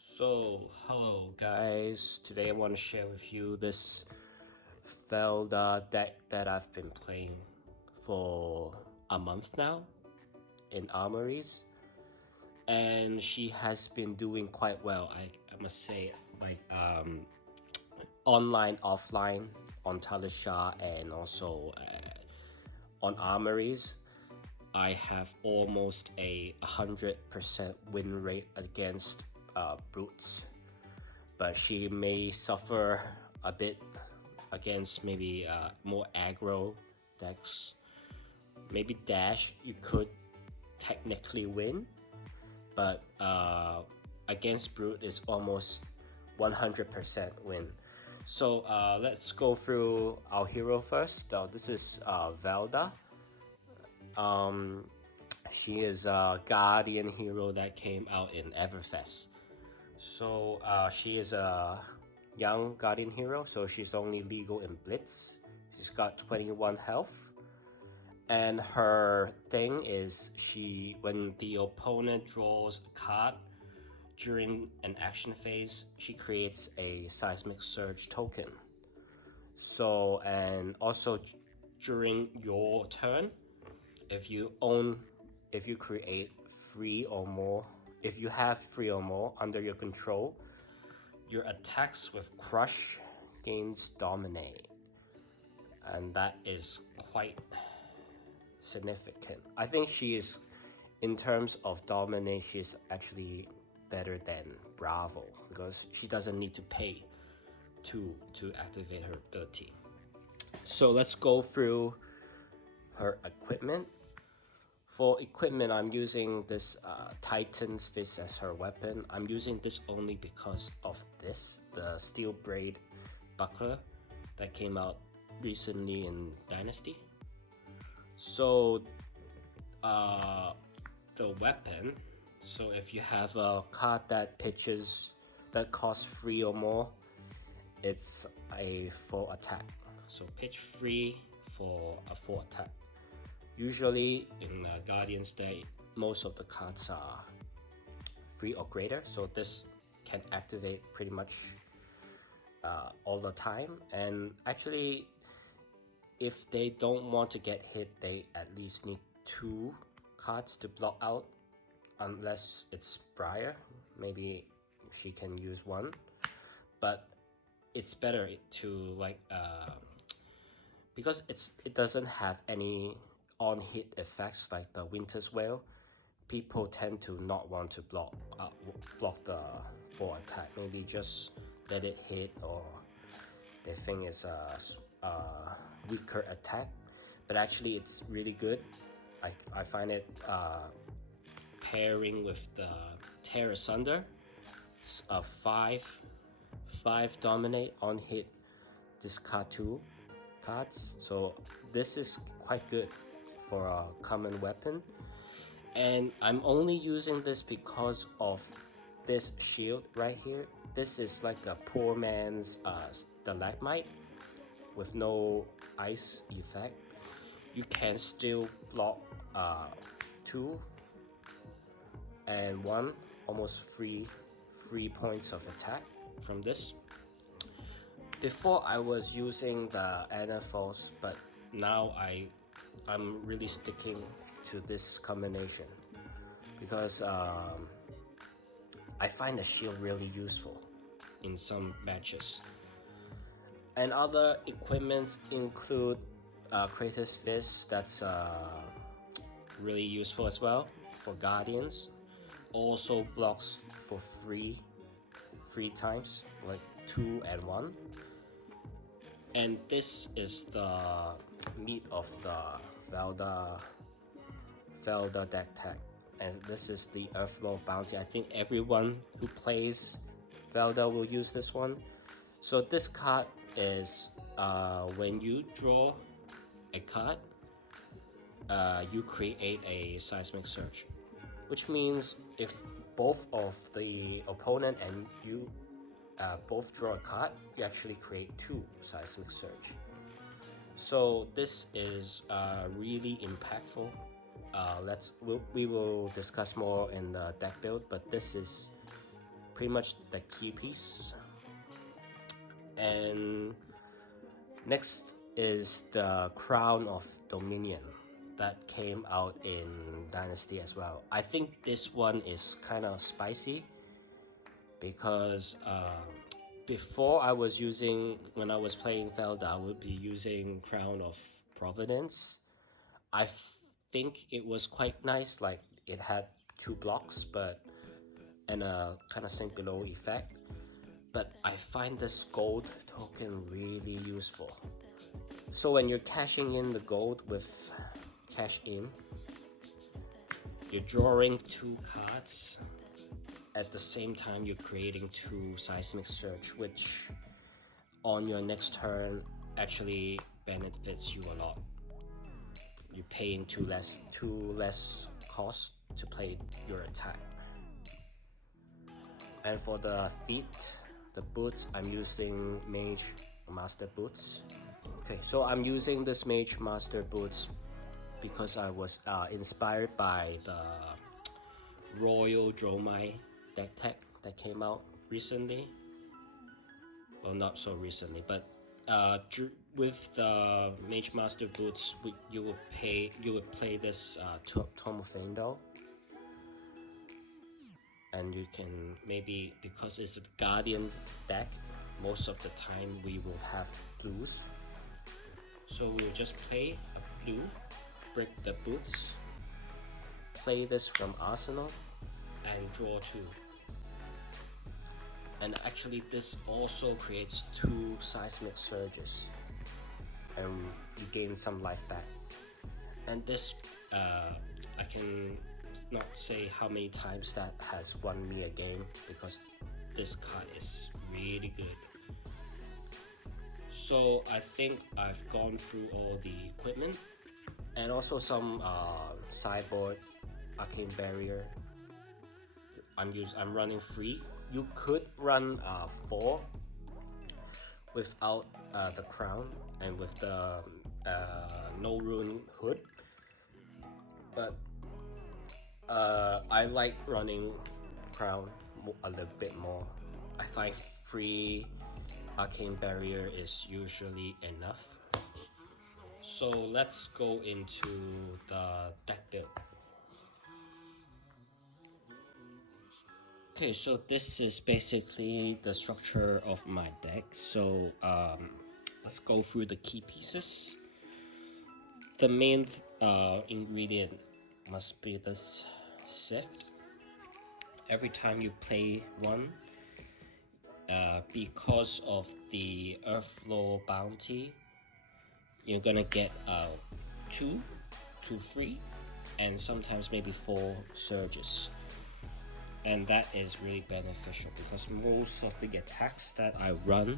So, hello guys, today I want to share with you this Felda deck that I've been playing for a month now in Armories, and she has been doing quite well, I must say, like online, offline, on Talisha, and also on Armories. I have almost a 100% win rate against brutes, but she may suffer a bit against maybe more aggro decks. Maybe dash you could technically win, but against brute is almost 100% win. So let's go through our hero first. This is Velda. She is a guardian hero that came out in Everfest. So she is a young guardian hero, so she's only legal in Blitz. She's got 21 health, and her thing is when the opponent draws a card during an action phase, she creates a seismic surge token. So, and also during your turn, if you create 3 or more, if you have 3 or more under your control, your attacks with Crush gains Dominate, and that is quite significant. I think she is, in terms of Dominate, she's actually better than Bravo because she doesn't need to pay to activate her ability. So let's go through her equipment. For equipment, I'm using this Titan's Fist as her weapon. I'm using this only because of the Steel Braid Buckler that came out recently in Dynasty. So the weapon, so if you have a card that costs 3 or more, it's a 4 attack. So pitch 3 for a 4 attack. Usually in Guardian's Day, most of the cards are 3 or greater, so this can activate pretty much all the time. And actually, if they don't want to get hit, they at least need 2 cards to block out, unless it's Briar. Maybe she can use 1, but it's better to because it doesn't have any on-hit effects like the Winter's Wail. People tend to not want to block the 4 attack. Maybe just let it hit, or they think it's a weaker attack. But actually, it's really good. I find it pairing with the Tear Asunder. It's a 5 Dominate on hit. Discard 2 cards. So this is quite good for a common weapon, and I'm only using this because of this shield right here. This is like a poor man's stalagmite with no ice effect. You can still block 2 and 1, almost 3 points of attack from this. Before I was using the Anaphoros, but now I'm really sticking to this combination because I find the shield really useful in some matches. And other equipments include Kratos Fist, that's really useful as well for Guardians. Also blocks for 3 times, like 2 and 1. And this is the meat of the Felda deck tag, and this is the Earthlore Bounty. I think everyone who plays Felda will use this one. So this card is when you draw a card, you create a Seismic Surge, which means if both of the opponent and you both draw a card, you actually create 2 Seismic Surge. So this is really impactful we will discuss more in the deck build, but this is pretty much the key piece. And next is the Crown of Dominion that came out in Dynasty as well. I think this one is kind of spicy because before I was using, when I was playing Felder, I would be using Crown of Providence. I think it was quite nice, like it had 2 blocks and a kind of sink below effect, but I find this gold token really useful. So when you're cashing in the gold with cash in, you're drawing 2 cards at the same time you're creating 2 seismic surge, which on your next turn actually benefits you a lot. You're paying 2 less cost to play your attack. And for the feet, the boots, I'm using Mage Master Boots. Okay, so I'm using this Mage Master Boots because I was inspired by the Royal Dromai deck tech that came out recently. Well, not so recently, but with the Mage Master Boots, you would play this Tome of Fandel, and you can maybe, because it's a Guardians deck, most of the time we will have blues. So we'll just play a blue, break the boots, play this from Arsenal, and draw 2. And actually this also creates 2 seismic surges, and you gain some life back. And this, I can not say how many times that has won me a game, because this card is really good. So I think I've gone through all the equipment, and also some sideboard, Arcane Barrier. I'm running 3. You could run 4 without the crown and with the no rune hood, but I like running crown a little bit more. I find 3 Arcane Barrier is usually enough. So let's go into the deck build. Okay, so this is basically the structure of my deck. So let's go through the key pieces. The main ingredient must be this sift. Every time you play one, because of the Earthflow bounty, you're gonna get 2 to 3 and sometimes maybe 4 surges, and that is really beneficial because most of the attacks that I run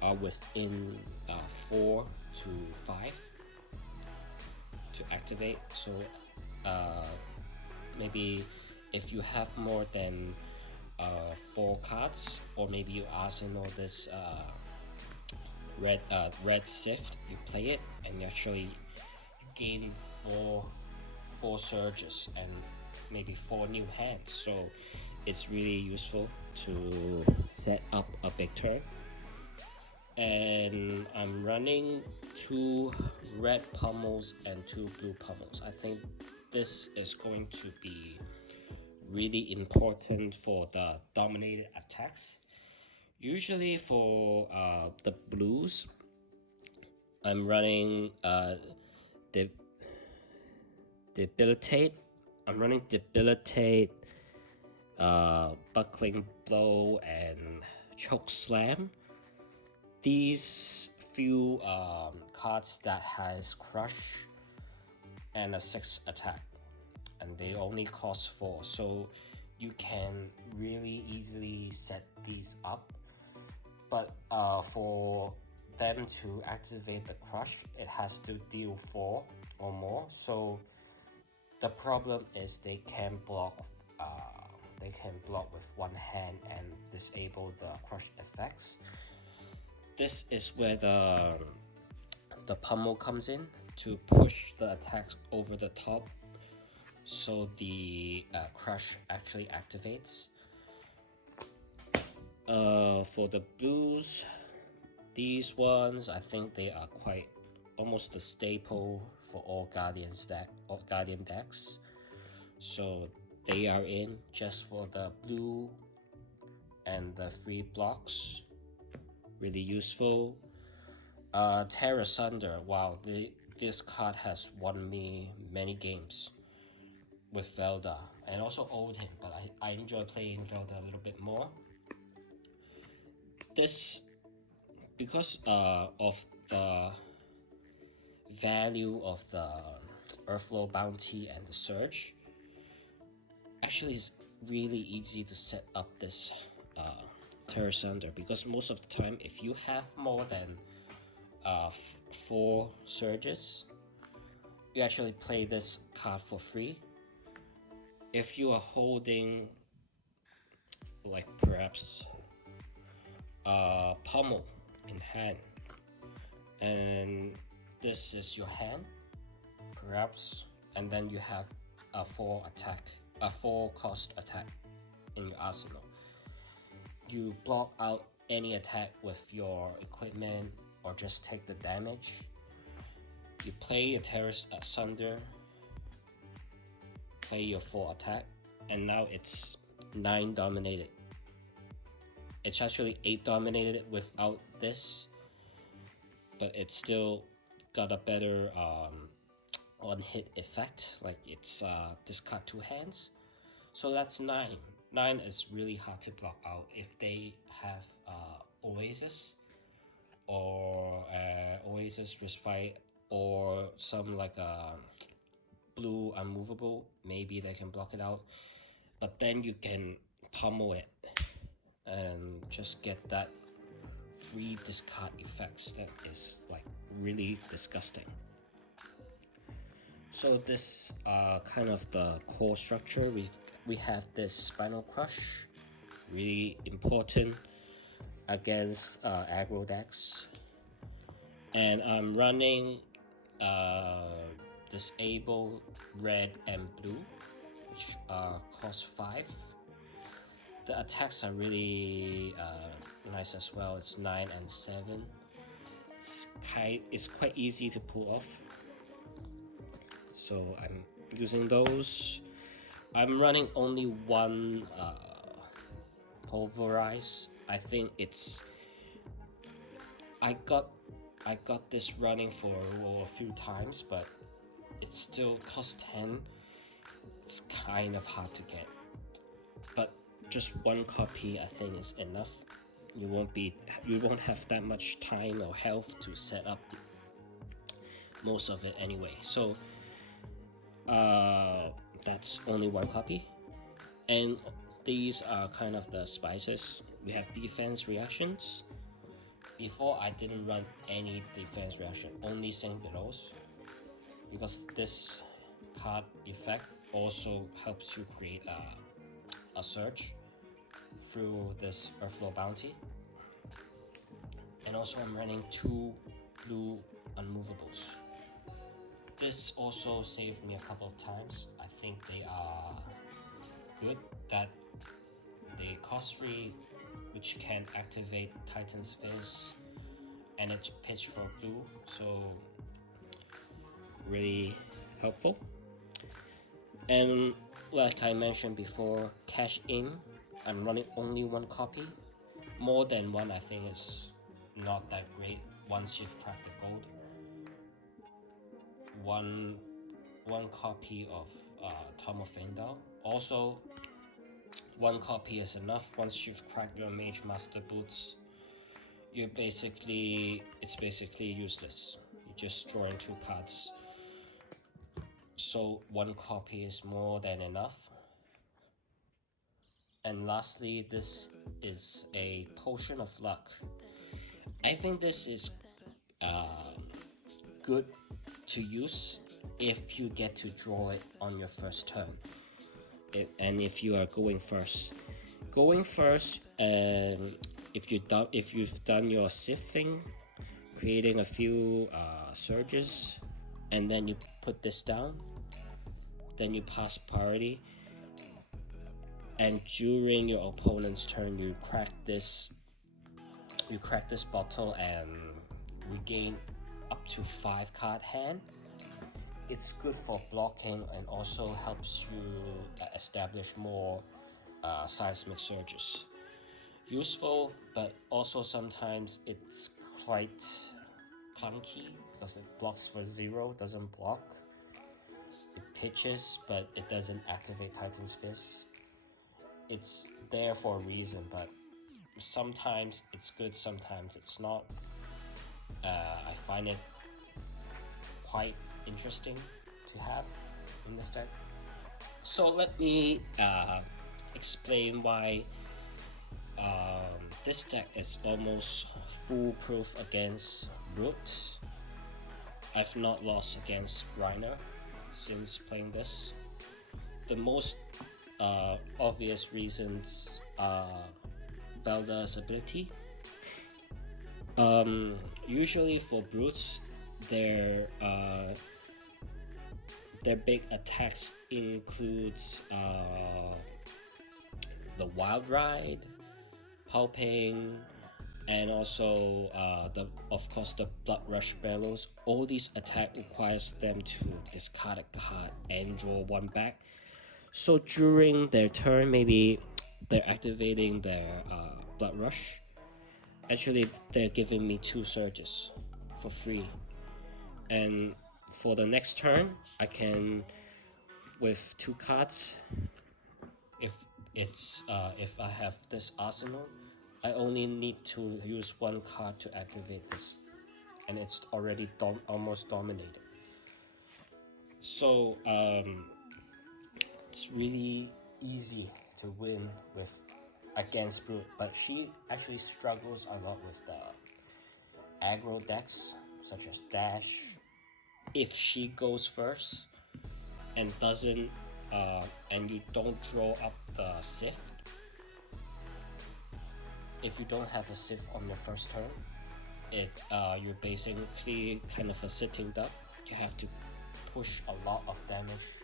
are within 4 to 5 to activate. So maybe if you have more than 4 cards, or maybe you arsenal this red sift, you play it and you actually gain 4 surges and maybe 4 new hands. So it's really useful to set up a big turn. And I'm running 2 red pummels and 2 blue pummels. I think this is going to be really important for the dominated attacks. Usually for the blues, I'm running debilitate. I'm running debilitate, buckling blow, and choke slam. These few cards that has crush and a 6 attack, and they only cost 4, so you can really easily set these up. But for them to activate the crush, it has to deal 4 or more. So the problem is they can block with one hand and disable the crush effects. This is where the pummel comes in to push the attacks over the top so the crush actually activates. For the blues, these ones, I think they are quite almost the staple for all Guardian decks. So they are in just for the blue and the free blocks. Really useful. Tear Asunder. Wow, this card has won me many games with Velda, and also Odin, but I enjoy playing Velda a little bit more. This, because of the value of the Earthflow Bounty and the Surge, actually it's really easy to set up this Terra Asunder, because most of the time if you have more than 4 surges, you actually play this card for free. If you are holding like perhaps Pommel in hand, and this is your hand perhaps, and then you have a 4 cost attack in your arsenal, you block out any attack with your equipment or just take the damage. You play a Terra Asunder, play your 4 attack, and now it's 9 dominated. It's actually 8 dominated without this, but it's still got a better on-hit effect, like it's discard 2 hands. So that's 9. 9 is really hard to block out if they have Oasis or Oasis Respite or some like a blue unmovable. Maybe they can block it out, but then you can pummel it and just get that free discard effects that is like really disgusting. So this kind of the core structure. We have this Spinal Crush, really important against aggro decks, and I'm running Disable Red and Blue, which cost 5. The attacks are really nice as well. It's 9 and 7. It's quite easy to pull off, so I'm using those. I'm running only one Pulverize. I think it's I got this running for a few times, but it still costs 10. It's kind of hard to get, but just one copy I think is enough. You won't have that much time or health to set up most of it anyway. So that's only one copy, and these are kind of the spices. We have defense reactions. Before I didn't run any defense reaction, only Sing Belows, because this card effect also helps you create a surge through this Earthflow Bounty. And also I'm running 2 blue unmovables. This also saved me a couple of times. I think they are good, that they cost 3, which can activate Titan's Fizz, and it's pitch for blue, so really helpful. And like I mentioned before, cash in, I'm running only one copy. More than one I think is not that great once you've cracked the gold. One copy of Tom of Fendel. Also, one copy is enough. Once you've cracked your Mage Master boots, it's basically useless. You're just drawing 2 cards. So one copy is more than enough. And lastly, this is a Potion of Luck. I think this is good to use if you get to draw it on your first turn, and if you are going first, if you've done your sifting, creating a few surges, and then you put this down, then you pass priority, and during your opponent's turn you crack this bottle and regain up to 5 card hand. It's good for blocking and also helps you establish more seismic surges. Useful, but also sometimes it's quite clunky because it blocks for 0, doesn't block. It pitches, but it doesn't activate Titan's Fist. It's there for a reason, but sometimes it's good, sometimes it's not. I find it quite interesting to have in this deck. So let me explain why this deck is almost foolproof against Brute. I've not lost against Reiner since playing this. The most obvious reasons are Velda's ability. Usually for Brutes, their big attacks includes the Wild Ride, Pulping, and also of course the Blood Rush Barrels. All these attacks requires them to discard a card and draw 1 back. So during their turn, maybe they're activating their Blood Rush. Actually, they're giving me 2 surges for free, and for the next turn, I can, with 2 cards, if I have this arsenal, I only need to use 1 card to activate this, and it's already almost dominated. So it's really easy to win against Brute, but she actually struggles a lot with the aggro decks such as Dash. If she goes first and doesn't and you don't draw up the Sift, if you don't have a Sift on your first turn, you're basically kind of a sitting duck. You have to push a lot of damage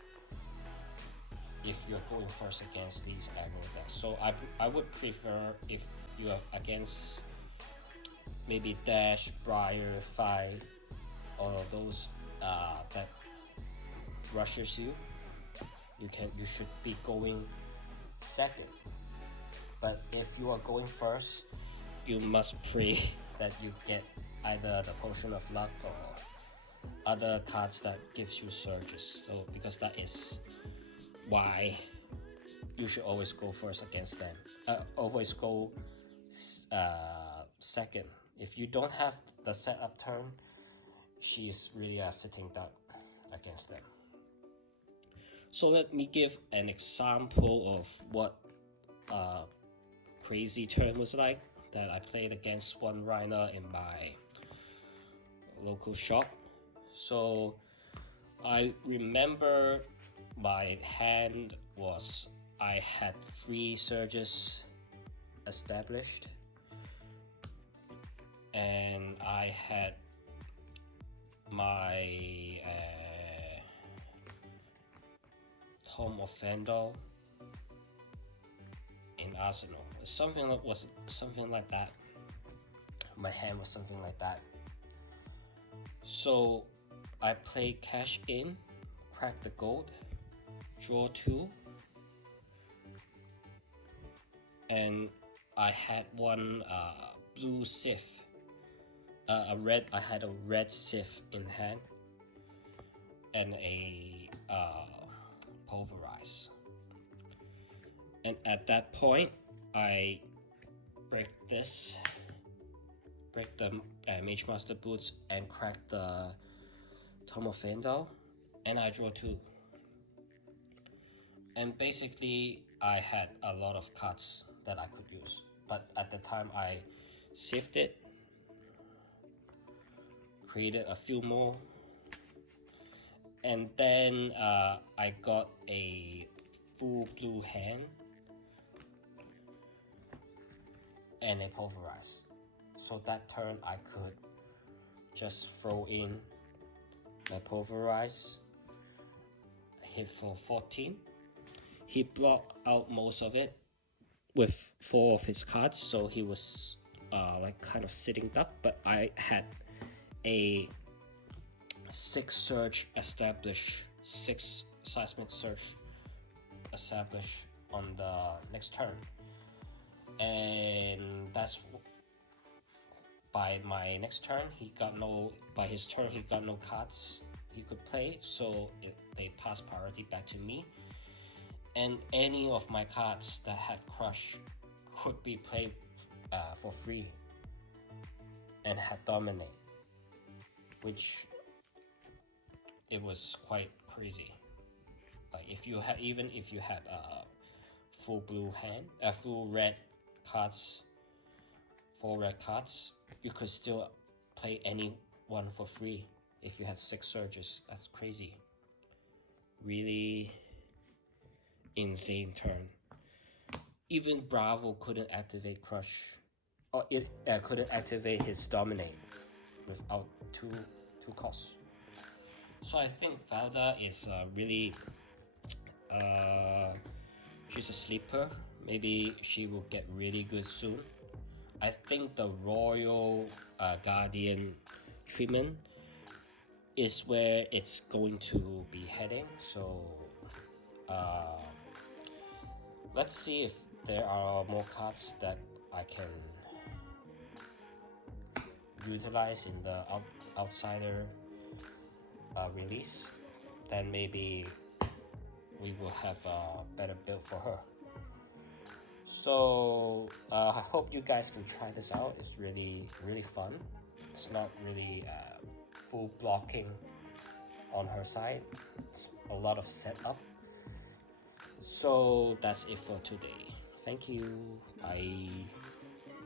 if you're going first against these aggro decks. So I would prefer, if you're against maybe Dash, Briar, Fi, all of those that rushes you, you should be going second. But if you are going first, you must pray that you get either the Potion of Luck or other cards that gives you surges. So because that is why you should always go first against them. Always go second. If you don't have the setup turn, she's really a sitting duck against them. So let me give an example of what a crazy turn was like that I played against one Reiner in my local shop. So I remember my hand was, I had 3 surges established, and I had my Tome of Vandal in Arsenal. Something like that. My hand was something like that. So I played cash in, crack the gold, draw 2, and I had one blue Sith, I had a red Sith in hand, and a Pulverize. And at that point, I break the Mage Master Boots and crack the Tome of Vandal, and I draw 2. And basically, I had a lot of cards that I could use, but at the time I sifted, created a few more, and then I got a full blue hand and a Pulverize. So that turn I could just throw in my Pulverize, hit for 14. He blocked out most of it with 4 of his cards, so he was like kind of sitting duck, but I had a 6 surge established, 6 seismic surge established on the next turn, and that's by my next turn he got no, by his turn he got no cards he could play, so they passed priority back to me, and any of my cards that had crush could be played for free and had dominate, which it was quite crazy. Like if you had, even if you had full blue hand, full red cards, 4 red cards, you could still play any one for free if you had 6 surges. That's crazy. Really insane turn. Even Bravo couldn't activate Crush, or it couldn't activate his Dominate without two costs. So I think Valda is really she's a sleeper. Maybe she will get really good soon. I think the Royal Guardian treatment is where it's going to be heading. So let's see if there are more cards that I can utilize in the outsider release. Then maybe we will have a better build for her. So I hope you guys can try this out. It's really fun. It's not really full blocking on her side. It's a lot of setup. So that's it for today. Thank you. Bye.